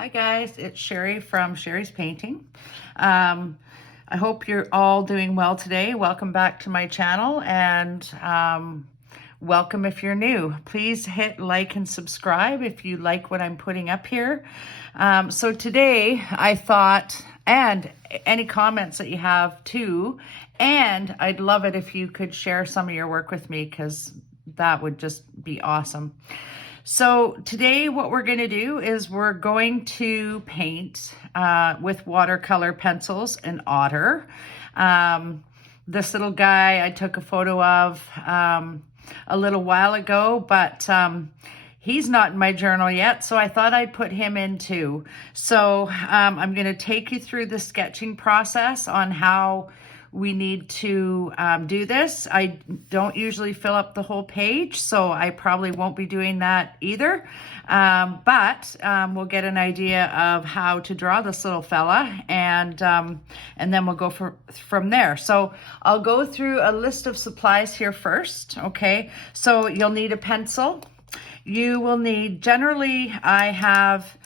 Hi guys, it's Sherry from Sherry's Painting. I hope you're all doing well today. Welcome back to my channel and welcome if you're new. Please hit like and subscribe if you like what I'm putting up here. So today I thought, and any comments that you have too, and I'd love it if you could share some of your work with me because that would just be awesome. So today what we're going to do is we're going to paint with watercolor pencils an otter. This little guy I took a photo of a little while ago, but he's not in my journal yet, so I thought I'd put him in too. So I'm going to take you through the sketching process on how we need to do this. I don't usually fill up the whole page, so I probably won't be doing that either. But we'll get an idea of how to draw this little fella, and then we'll go from there. So I'll go through a list of supplies here first, okay? So you'll need a pencil. You will need, generally I have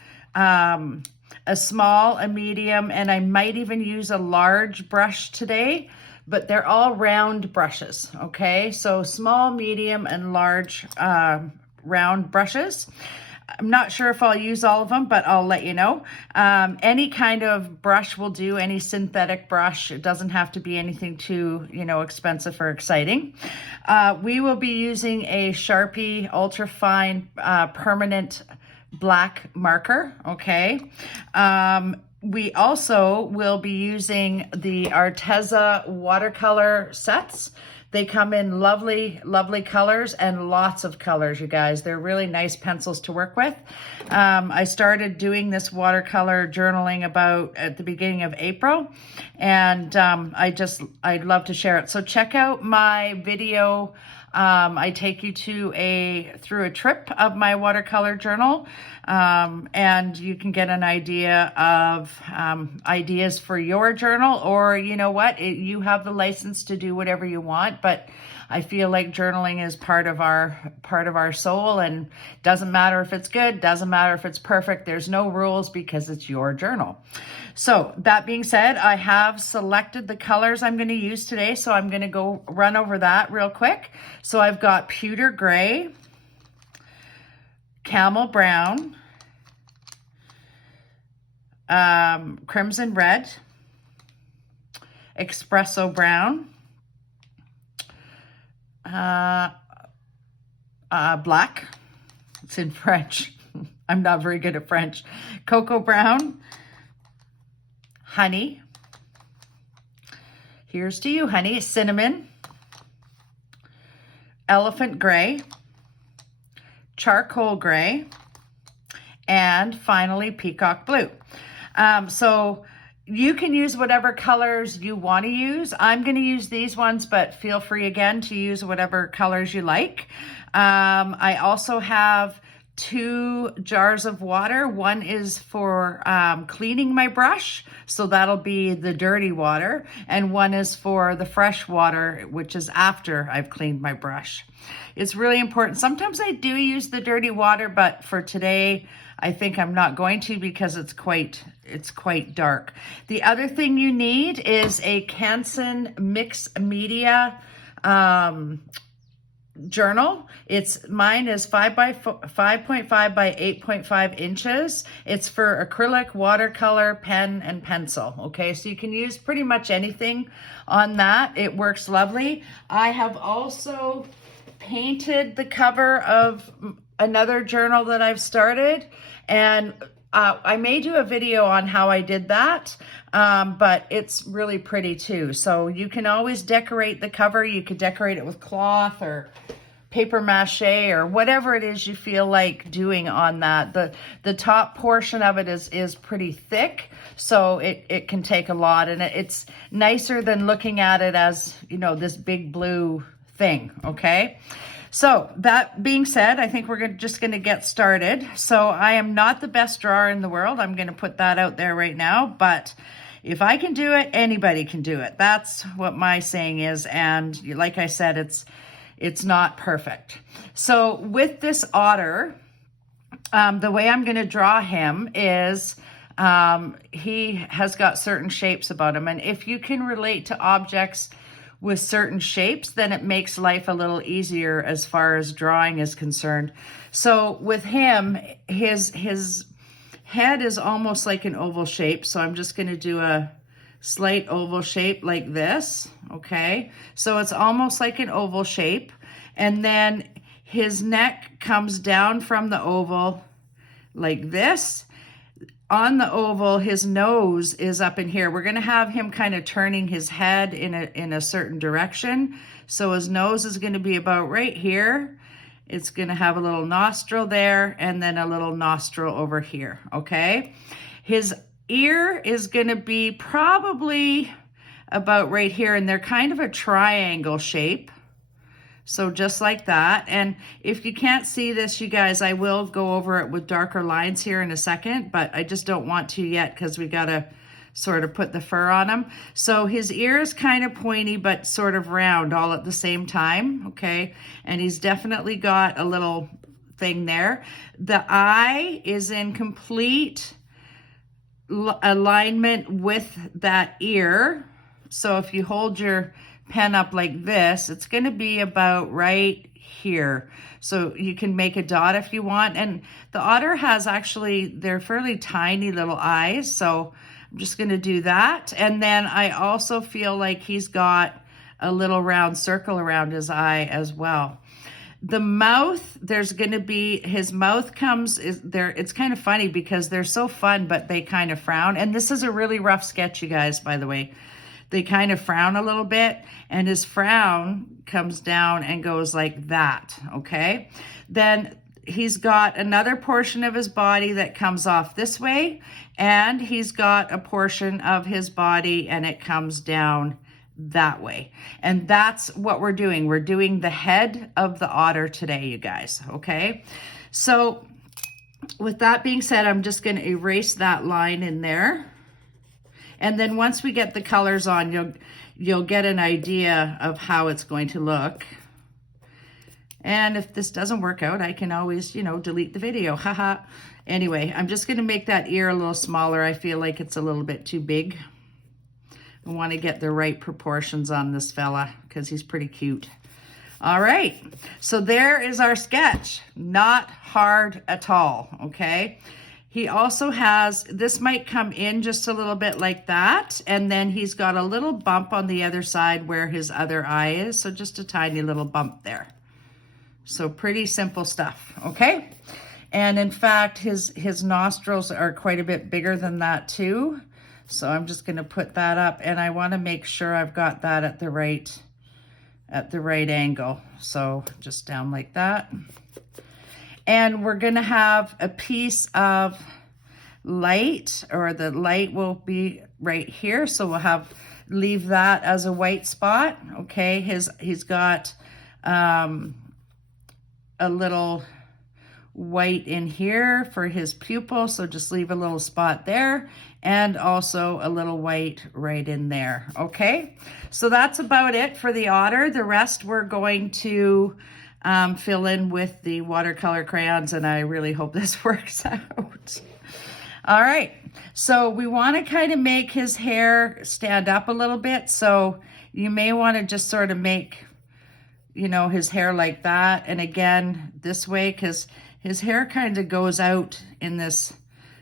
a small, a medium, and I might even use a large brush today, but they're all round brushes, okay? So small, medium, and large round brushes. I'm not sure if I'll use all of them, but I'll let you know. Any kind of brush will do, any synthetic brush. It doesn't have to be anything too, expensive or exciting. We will be using a Sharpie ultra fine permanent black marker, okay? We also will be using the Arteza watercolor sets. They come in lovely, lovely colors and lots of colors, you guys. They're really nice pencils to work with. I started doing this watercolor journaling about at the beginning of April, and I'd love to share it. So check out my video. I take you through a trip of my watercolor journal, and you can get an idea of ideas for your journal, or you know what, you have the license to do whatever you want, but I feel like journaling is part of our soul, and doesn't matter if it's good, doesn't matter if it's perfect, there's no rules because it's your journal. So that being said, I have selected the colors I'm going to use today, so I'm going to go run over that real quick. So I've got Pewter Gray, Camel Brown, Crimson Red, Expresso Brown, black, it's in French. I'm not very good at French. Cocoa Brown, Honey, here's to you, honey, Cinnamon, Elephant Gray, Charcoal Gray, and finally Peacock Blue. So you can use whatever colors you want to use. I'm going to use these ones, but feel free again to use whatever colors you like. I also have 2 jars of water. One is for cleaning my brush, so that'll be the dirty water, and one is for the fresh water, which is after I've cleaned my brush. It's really important. Sometimes I do use the dirty water, but for today I think I'm not going to because it's quite dark. The other thing you need is a Canson mixed media journal. Mine is 5.5 by 8.5 inches. It's for acrylic, watercolor, pen, and pencil. Okay, so you can use pretty much anything on that. It works lovely. I have also painted the cover of another journal that I've started, and I may do a video on how I did that, but it's really pretty too. So you can always decorate the cover. You could decorate it with cloth or paper mache or whatever it is you feel like doing on that. The top portion of it is pretty thick, so it can take a lot, and it's nicer than looking at it as, this big blue thing, okay? So that being said, I think we're just going to get started. So I am not the best drawer in the world. I'm going to put that out there right now, but if I can do it, anybody can do it. That's what my saying is. And like I said, it's not perfect. So with this otter, The way I'm going to draw him is he has got certain shapes about him. And if you can relate to objects with certain shapes, then it makes life a little easier as far as drawing is concerned. So with him, his head is almost like an oval shape. So I'm just going to do a slight oval shape like this. Okay. So it's almost like an oval shape. And then his neck comes down from the oval like this. On the oval, his nose is up in here. We're going to have him kind of turning his head in a certain direction. So his nose is going to be about right here. It's going to have a little nostril there and then a little nostril over here, okay? His ear is going to be probably about right here, and they're kind of a triangle shape. So just like that. And if you can't see this, you guys, I will go over it with darker lines here in a second, but I just don't want to yet because we got to sort of put the fur on him. So his ear is kind of pointy, but sort of round all at the same time. Okay. And he's definitely got a little thing there. The eye is in complete alignment with that ear. So if you hold your pen up like this, it's going to be about right here. So you can make a dot if you want. And the otter has actually, they're fairly tiny little eyes. So I'm just going to do that. And then I also feel like he's got a little round circle around his eye as well. The mouth, there's going to be, his mouth comes, it's kind of funny because they're so fun, but they kind of frown. And this is a really rough sketch, you guys, by the way. They kind of frown a little bit, and his frown comes down and goes like that, okay? Then he's got another portion of his body that comes off this way, and he's got a portion of his body and it comes down that way. And that's what we're doing. We're doing the head of the otter today, you guys, okay? So with that being said, I'm just going to erase that line in there. And then once we get the colors on, you'll get an idea of how it's going to look. And if this doesn't work out, I can always, you know, delete the video. Haha. Anyway, I'm just going to make that ear a little smaller. I feel like it's a little bit too big. I want to get the right proportions on this fella because he's pretty cute. All right. So there is our sketch. Not hard at all. Okay. He also has, this might come in just a little bit like that. And then he's got a little bump on the other side where his other eye is. So just a tiny little bump there. So pretty simple stuff, okay? And in fact, his nostrils are quite a bit bigger than that too. So I'm just gonna put that up, and I wanna make sure I've got that at the right angle. So just down like that. And we're gonna have a piece of light, or the light will be right here. So we'll leave that as a white spot, okay? He's got a little white in here for his pupil, so just leave a little spot there, and also a little white right in there, okay? So that's about it for the otter. The rest we're going to fill in with the watercolor crayons, and I really hope this works out. All right, so we want to kind of make his hair stand up a little bit, so you may want to just sort of make, you know, his hair like that, and again this way, because his hair kind of goes out in this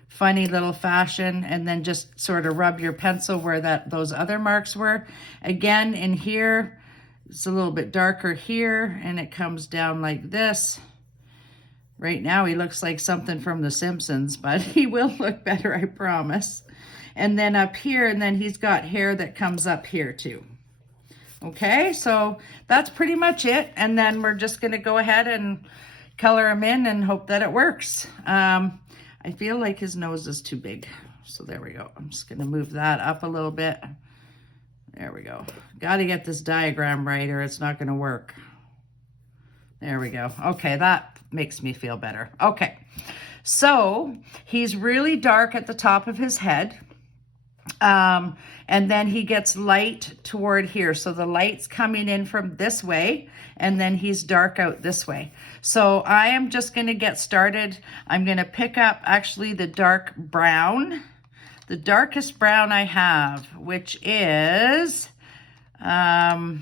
funny little fashion, and then just sort of rub your pencil where those other marks were. Again, in here, it's a little bit darker here, and it comes down like this. Right now, he looks like something from The Simpsons, but he will look better, I promise. And then up here, and then he's got hair that comes up here too. Okay, so that's pretty much it. And then we're just gonna go ahead and color him in and hope that it works. I feel like his nose is too big. So there we go. I'm just gonna move that up a little bit. There we go. Gotta get this diagram right or it's not gonna work. There we go. Okay, that makes me feel better. Okay, so he's really dark at the top of his head. And then he gets light toward here. So the light's coming in from this way, and then he's dark out this way. So I am just going to get started. I'm going to pick up actually the dark brown, the darkest brown I have, which is the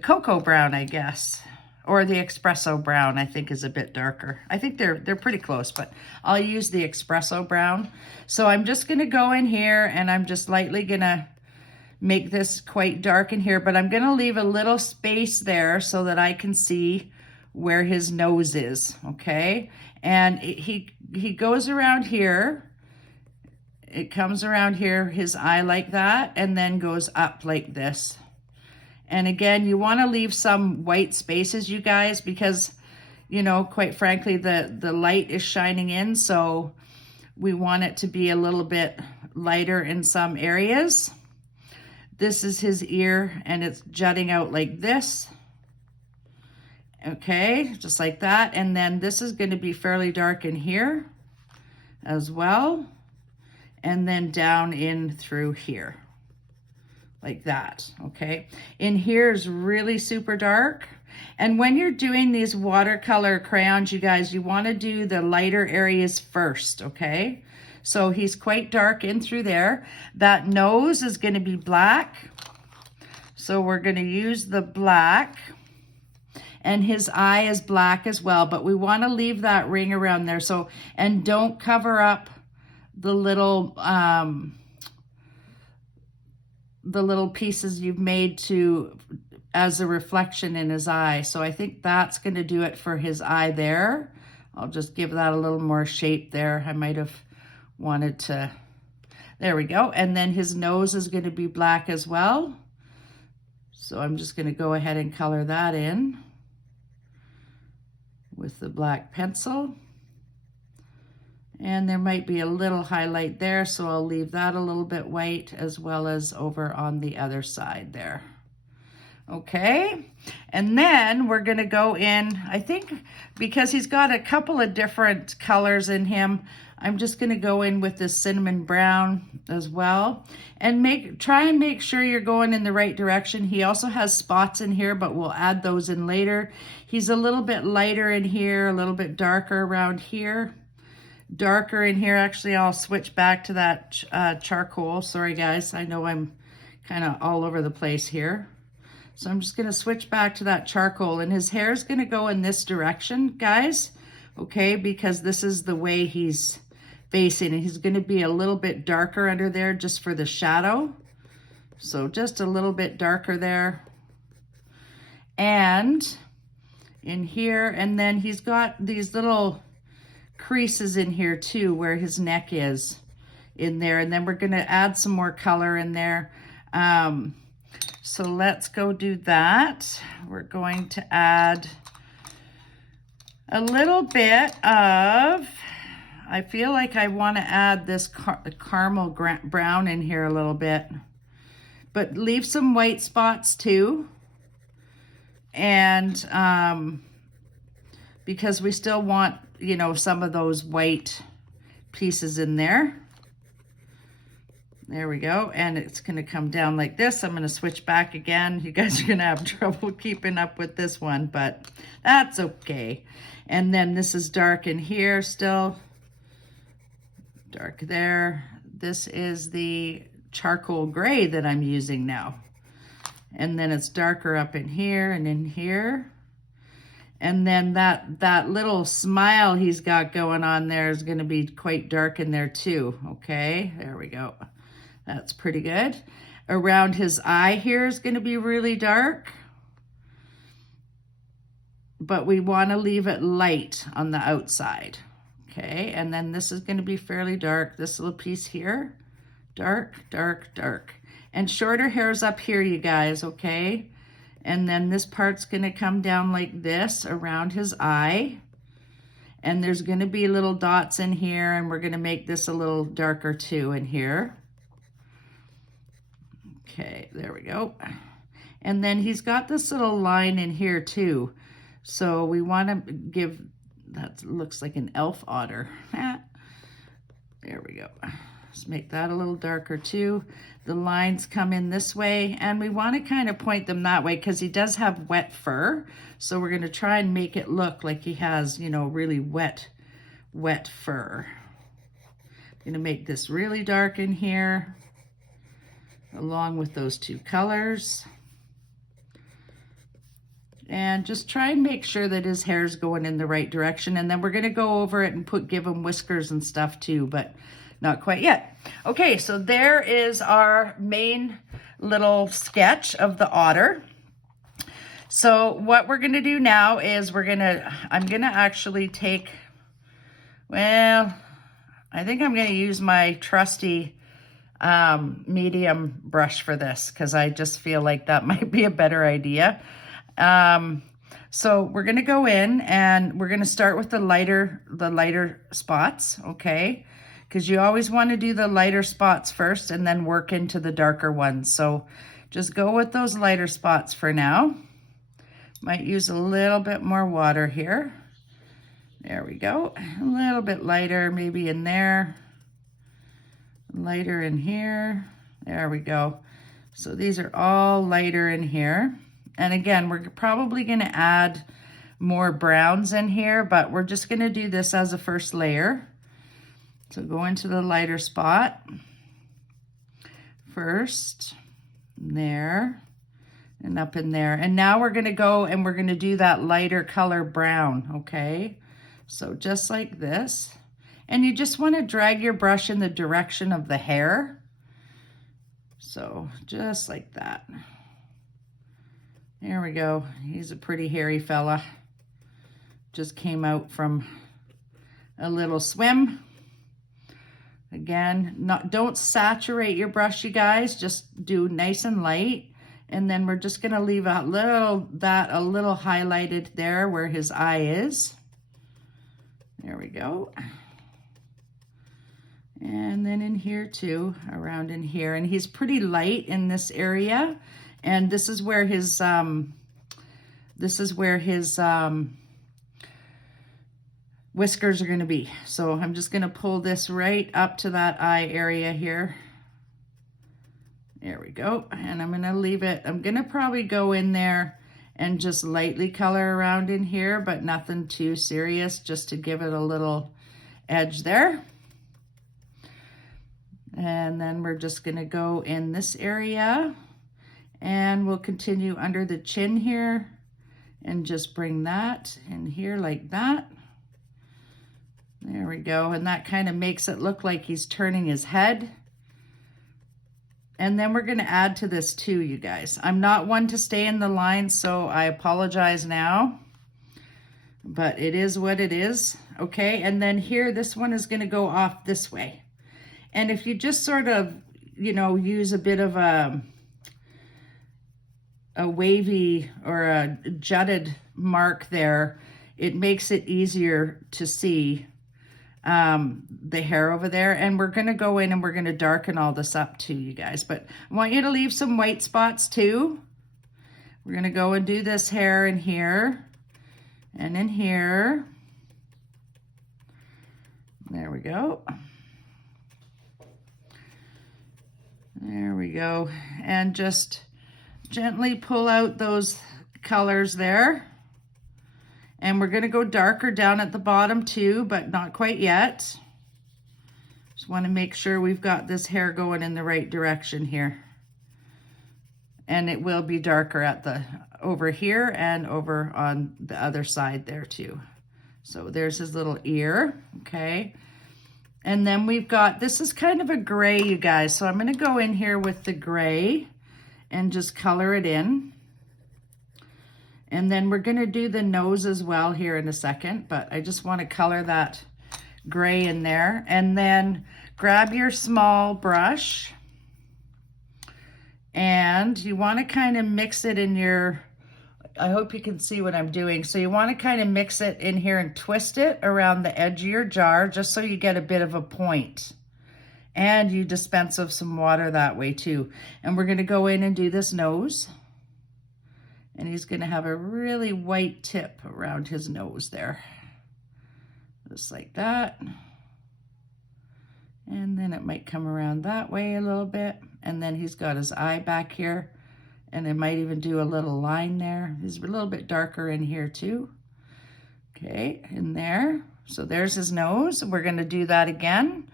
cocoa brown, I guess. Or the Expresso brown, I think, is a bit darker. I think they're pretty close, but I'll use the Expresso brown. So I'm just going to go in here, and I'm just lightly going to make this quite dark in here, but I'm going to leave a little space there so that I can see where his nose is, okay? And he goes around here. It comes around here, his eye like that, and then goes up like this. And again, you want to leave some white spaces, you guys, because, you know, quite frankly, the light is shining in, so we want it to be a little bit lighter in some areas. This is his ear, and it's jutting out like this. Okay, just like that. And then this is going to be fairly dark in here as well. And then down in through here. Like that, okay? In here is really super dark. And when you're doing these watercolor crayons, you guys, you want to do the lighter areas first, okay? So he's quite dark in through there. That nose is going to be black. So we're going to use the black. And his eye is black as well, but we want to leave that ring around there. So, and don't cover up the little pieces you've made as a reflection in his eye. So I think that's going to do it for his eye there. I'll just give that a little more shape there. I might have wanted to, there we go. And then his nose is going to be black as well. So I'm just going to go ahead and color that in with the black pencil. And there might be a little highlight there, so I'll leave that a little bit white, as well as over on the other side there. Okay, and then we're gonna go in, I think, because he's got a couple of different colors in him, I'm just gonna go in with this cinnamon brown as well. And try and make sure you're going in the right direction. He also has spots in here, but we'll add those in later. He's a little bit lighter in here, a little bit darker around here. Darker in here. Actually, I'll switch back to that charcoal. Sorry guys, I know I'm kind of all over the place here. So I'm just going to switch back to that charcoal, and his hair is going to go in this direction, guys, okay, because this is the way he's facing, and he's going to be a little bit darker under there just for the shadow. So just a little bit darker there. And in here, and then he's got these little creases in here too, where his neck is in there, and then we're going to add some more color in there. So let's go do that. We're going to add a little bit of, I feel like I want to add this caramel brown in here a little bit, but leave some white spots too. And because we still want, you know, some of those white pieces in there. There we go. And it's going to come down like this. I'm going to switch back again. You guys are going to have trouble keeping up with this one, but that's okay. And then this is dark in here still. Dark there. This is the charcoal gray that I'm using now. And then it's darker up in here and in here. And then that little smile he's got going on there is going to be quite dark in there too. Okay, there we go. That's pretty good. Around his eye here is going to be really dark. But we want to leave it light on the outside. Okay, and then this is going to be fairly dark. This little piece here, dark, dark, dark. And shorter hairs up here, you guys, okay? And then this part's going to come down like this around his eye. And there's going to be little dots in here, and we're going to make this a little darker too in here. Okay, there we go. And then he's got this little line in here too. So we want to that looks like an elf otter. There we go. Let's make that a little darker too. The lines come in this way, and we want to kind of point them that way because he does have wet fur. So we're going to try and make it look like he has, you know, really wet fur. I'm going to make this really dark in here, along with those two colors. And just try and make sure that his hair is going in the right direction. And then we're going to go over it and give him whiskers and stuff too, but not quite yet. Okay, so there is our main little sketch of the otter. So what we're going to do now is I'm going to actually take, well, I think I'm going to use my trusty medium brush for this because I just feel like that might be a better idea. So we're going to go in and we're going to start with the lighter spots, okay? Because you always want to do the lighter spots first and then work into the darker ones. So just go with those lighter spots for now. Might use a little bit more water here. There we go. A little bit lighter, maybe in there. Lighter in here. There we go. So these are all lighter in here. And again, we're probably going to add more browns in here, but we're just going to do this as a first layer. So go into the lighter spot first, there, and up in there. And now we're going to go and we're going to do that lighter color brown, okay? So just like this. And you just want to drag your brush in the direction of the hair. So just like that. There we go. He's a pretty hairy fella. Just came out from a little swim. Again, don't saturate your brush, you guys. Just do nice and light. And then we're just going to leave a little highlighted there where his eye is. There we go. And then in here too, around in here. And he's pretty light in this area. And this is where his whiskers are going to be. So I'm just going to pull this right up to that eye area here. There we go. And I'm going to leave it. I'm going to probably go in there and just lightly color around in here, but nothing too serious, just to give it a little edge there. And then we're just going to go in this area. And we'll continue under the chin here and just bring that in here like that. There we go. And that kind of makes it look like he's turning his head. And then we're going to add to this too, you guys. I'm not one to stay in the line, so I apologize now. But it is what it is. Okay, and then here, this one is going to go off this way. And if you just sort of, you know, use a bit of a wavy or a jutted mark there, it makes it easier to see the hair over there. And we're going to go in and we're going to darken all this up too, you guys. But I want you to leave some white spots too. We're going to go and do this hair in here and in here. There we go. There we go. And just gently pull out those colors there. And we're going to go darker down at the bottom too, but not quite yet. Just want to make sure we've got this hair going in the right direction here. And it will be darker at the over here and over on the other side there too. So there's his little ear, okay? And then we've got, this is kind of a gray, you guys. So I'm going to go in here with the gray and just color it in. And then we're going to do the nose as well here in a second, but I just want to color that gray in there. And then grab your small brush and you want to kind of mix it in your, I hope you can see what I'm doing. So you want to kind of mix it in here and twist it around the edge of your jar just so you get a bit of a point. And you dispense of some water that way too. And we're going to go in and do this nose. And he's going to have a really white tip around his nose there. Just like that. And then it might come around that way a little bit. And then he's got his eye back here. And it might even do a little line there. He's a little bit darker in here too. Okay, in there. So there's his nose. We're gonna do that again.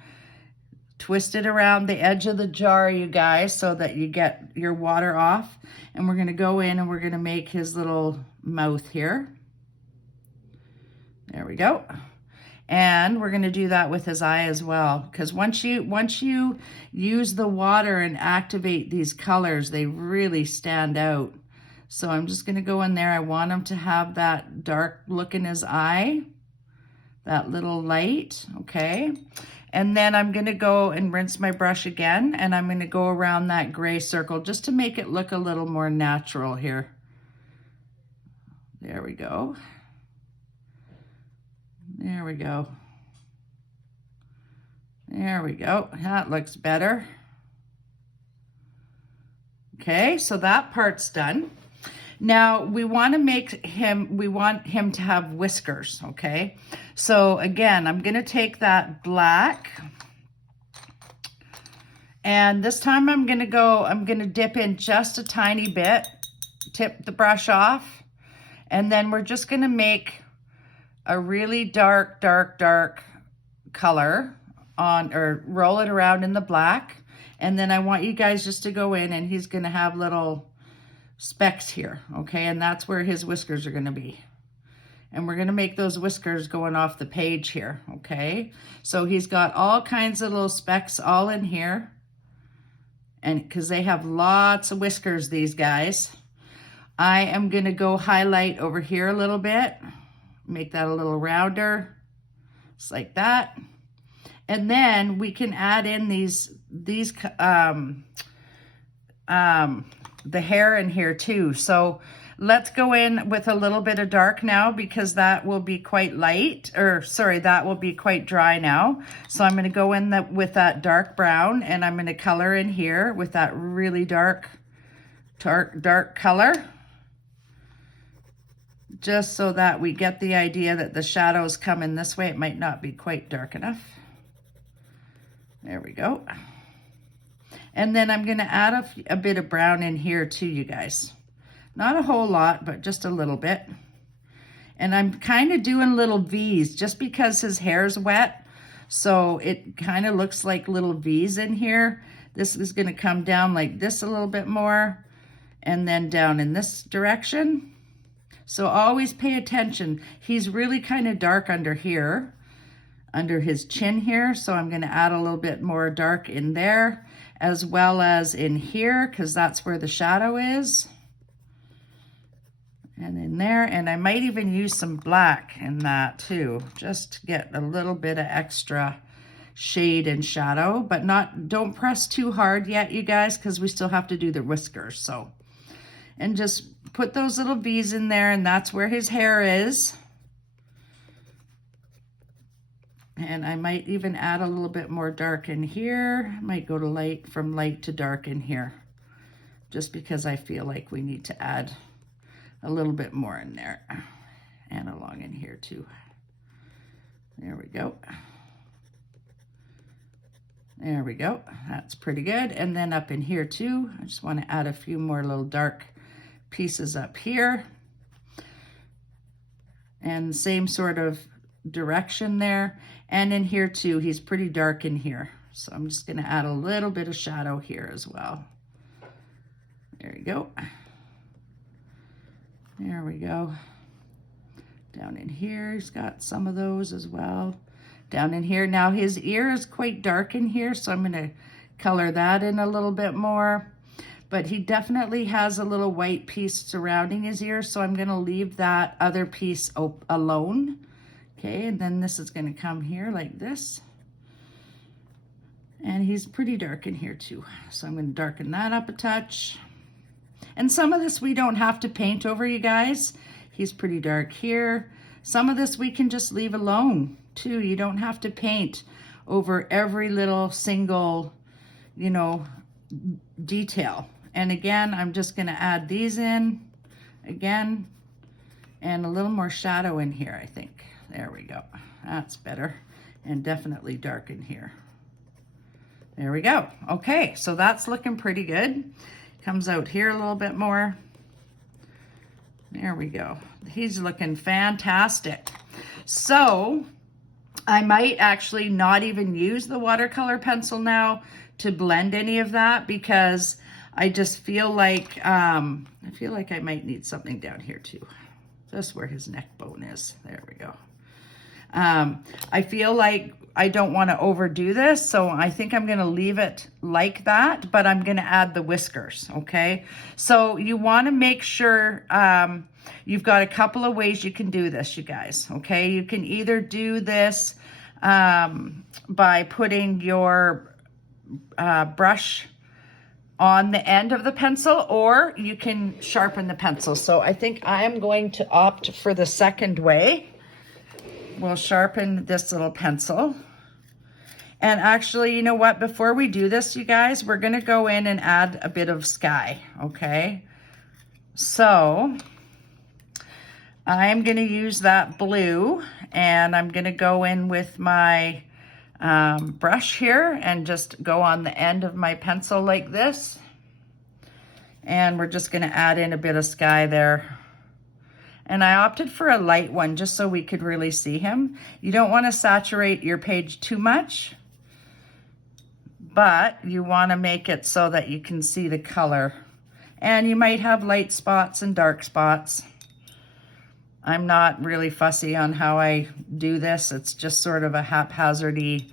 Twist it around the edge of the jar, you guys, so that you get your water off. And we're gonna go in and we're gonna make his little mouth here. There we go. And we're gonna do that with his eye as well, because once you use the water and activate these colors, they really stand out. So I'm just gonna go in there. I want him to have that dark look in his eye, that little light, okay? And then I'm gonna go and rinse my brush again, and I'm gonna go around that gray circle just to make it look a little more natural here. There we go. There we go. There we go. That looks better. Okay, so that part's done. Now we want him to have whiskers, okay? So again, I'm gonna take that black, and this time I'm gonna dip in just a tiny bit, tip the brush off, and then we're just gonna make a really dark color on, or roll it around in the black. And then I want you guys just to go in, and he's gonna have little specks here, okay? And that's where his whiskers are gonna be. And we're gonna make those whiskers going off the page here, okay? So he's got all kinds of little specks all in here. And because they have lots of whiskers, these guys. I am gonna go highlight over here a little bit. Make that a little rounder, just like that. And then we can add in the hair in here too. So let's go in with a little bit of dark now, because that will be quite light, or sorry, that will be quite dry now. So I'm gonna go in with that dark brown, and I'm gonna color in here with that really dark color, just so that we get the idea that the shadows come in this way. It might not be quite dark enough. There we go. And then I'm gonna add a bit of brown in here too, you guys. Not a whole lot, but just a little bit. And I'm kind of doing little V's just because his hair's wet. So it kind of looks like little V's in here. This is gonna come down like this a little bit more, and then down in this direction. So always pay attention. He's really kind of dark under here, under his chin here. So I'm gonna add a little bit more dark in there, as well as in here, because that's where the shadow is. And in there, and I might even use some black in that too, just to get a little bit of extra shade and shadow, but don't press too hard yet, you guys, because we still have to do the whiskers. So, and just put those little V's in there, and that's where his hair is. And I might even add a little bit more dark in here. Might go to from light to dark in here, just because I feel like we need to add a little bit more in there, and along in here too. There we go. There we go. That's pretty good. And then up in here too, I just want to add a few more little dark pieces up here, and same sort of direction there. And in here too, he's pretty dark in here, so I'm just going to add a little bit of shadow here as well. There you go. There we go. Down in here, he's got some of those as well. Down in here, now his ear is quite dark in here, so I'm going to color that in a little bit more. But he definitely has a little white piece surrounding his ear, so I'm going to leave that other piece alone. Okay, and then this is going to come here like this. And he's pretty dark in here too, so I'm going to darken that up a touch. And some of this we don't have to paint over, you guys. He's pretty dark here. Some of this we can just leave alone too. You don't have to paint over every little single, you know, detail. And again, I'm just going to add these in again, and a little more shadow in here, I think. There we go. That's better. And definitely dark in here. There we go. Okay, so that's looking pretty good. Comes out here a little bit more. There we go. He's looking fantastic. So I might actually not even use the watercolor pencil now to blend any of that, because I just feel like I might need something down here too. Just where his neck bone is. There we go. I feel like I don't want to overdo this, so I think I'm going to leave it like that, but I'm going to add the whiskers, okay? So you want to make sure you've got a couple of ways you can do this, you guys, okay? You can either do this by putting your brush on the end of the pencil, or you can sharpen the pencil. So I think I am going to opt for the second way. We'll sharpen this little pencil. And actually, you know what? Before we do this, you guys, we're going to go in and add a bit of sky, okay? So I'm going to use that blue, and I'm going to go in with my brush here and just go on the end of my pencil like this. And we're just going to add in a bit of sky there. And I opted for a light one just so we could really see him. You don't want to saturate your page too much, but you want to make it so that you can see the color. And you might have light spots and dark spots. I'm not really fussy on how I do this. It's just sort of a haphazardy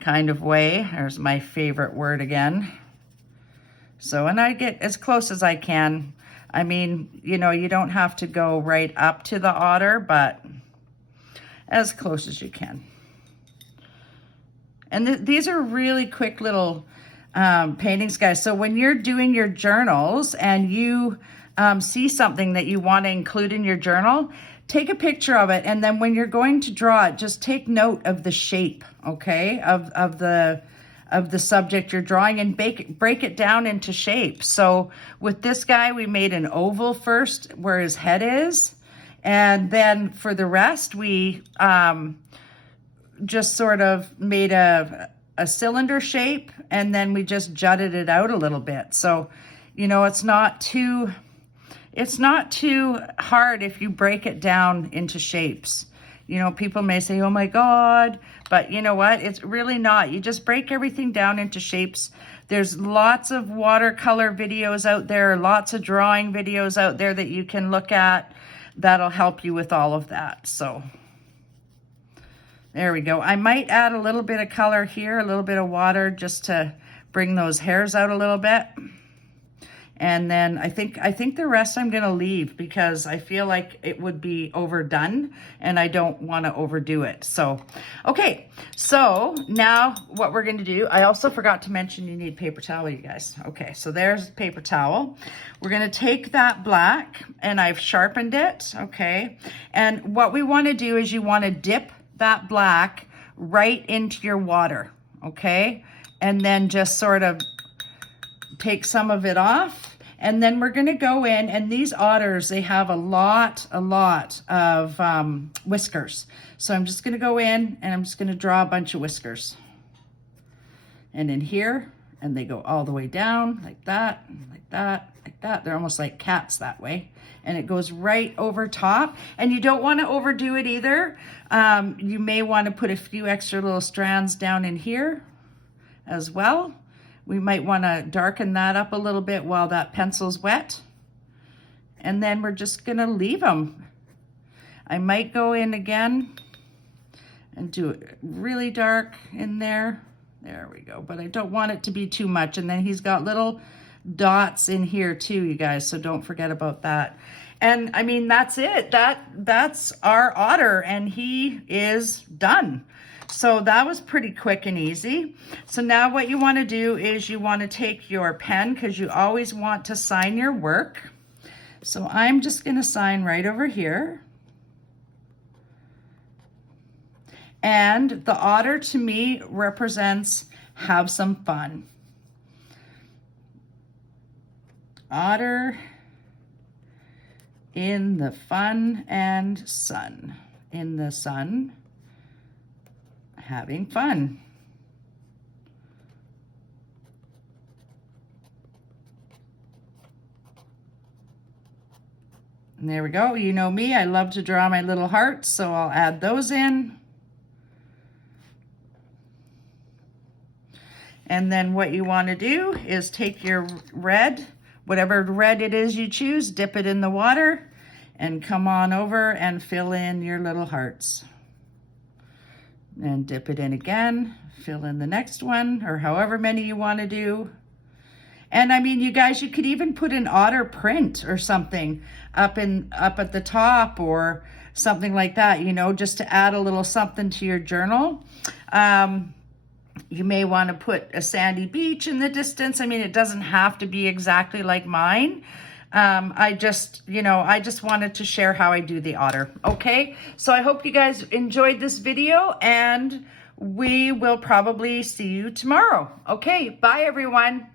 kind of way. There's my favorite word again. So, and I get as close as I can. I mean, you know, you don't have to go right up to the otter, but as close as you can. And these are really quick little paintings, guys. So when you're doing your journals and you see something that you want to include in your journal, take a picture of it. And then when you're going to draw it, just take note of the shape, okay, of the subject you're drawing, and break it down into shapes. So with this guy, we made an oval first where his head is. And then for the rest, we just sort of made a cylinder shape, and then we just jutted it out a little bit. So, you know, it's not too hard if you break it down into shapes. You know, people may say, oh my God, but you know what? It's really not. You just break everything down into shapes. There's lots of watercolor videos out there, lots of drawing videos out there that you can look at that'll help you with all of that. So there we go. I might add a little bit of color here, a little bit of water, just to bring those hairs out a little bit. And then I think the rest I'm going to leave, because I feel like it would be overdone and I don't want to overdo it. So, okay. So now what we're going to do, I also forgot to mention you need paper towel, you guys. Okay. So there's paper towel. We're going to take that black, and I've sharpened it. Okay. And what we want to do is you want to dip that black right into your water. Okay. And then just sort of take some of it off. And then we're going to go in, and these otters, they have a lot of whiskers. So I'm just going to go in, and I'm just going to draw a bunch of whiskers. And in here, and they go all the way down like that, like that, like that. They're almost like cats that way. And it goes right over top. And you don't want to overdo it either. You may want to put a few extra little strands down in here as well. We might want to darken that up a little bit while that pencil's wet. And then we're just going to leave them. I might go in again and do it really dark in there. There we go. But I don't want it to be too much. And then he's got little dots in here too, you guys. So don't forget about that. And I mean, that's it. That's our otter, and he is done. So that was pretty quick and easy. So now what you want to do is you want to take your pen, because you always want to sign your work. So I'm just going to sign right over here. And the otter to me represents have some fun. Otter in the fun and sun. In the sun, having fun. And there we go. You know me, I love to draw my little hearts, so I'll add those in. And then what you want to do is take your red, whatever red it is you choose, dip it in the water and come on over and fill in your little hearts. And dip it in again, fill in the next one, or however many you want to do. And I mean, you guys, you could even put an otter print or something up at the top or something like that, you know, just to add a little something to your journal. You may want to put a sandy beach in the distance. I mean, it doesn't have to be exactly like mine. I just wanted to share how I do the otter. Okay, so I hope you guys enjoyed this video, and we will probably see you tomorrow. Okay, bye everyone.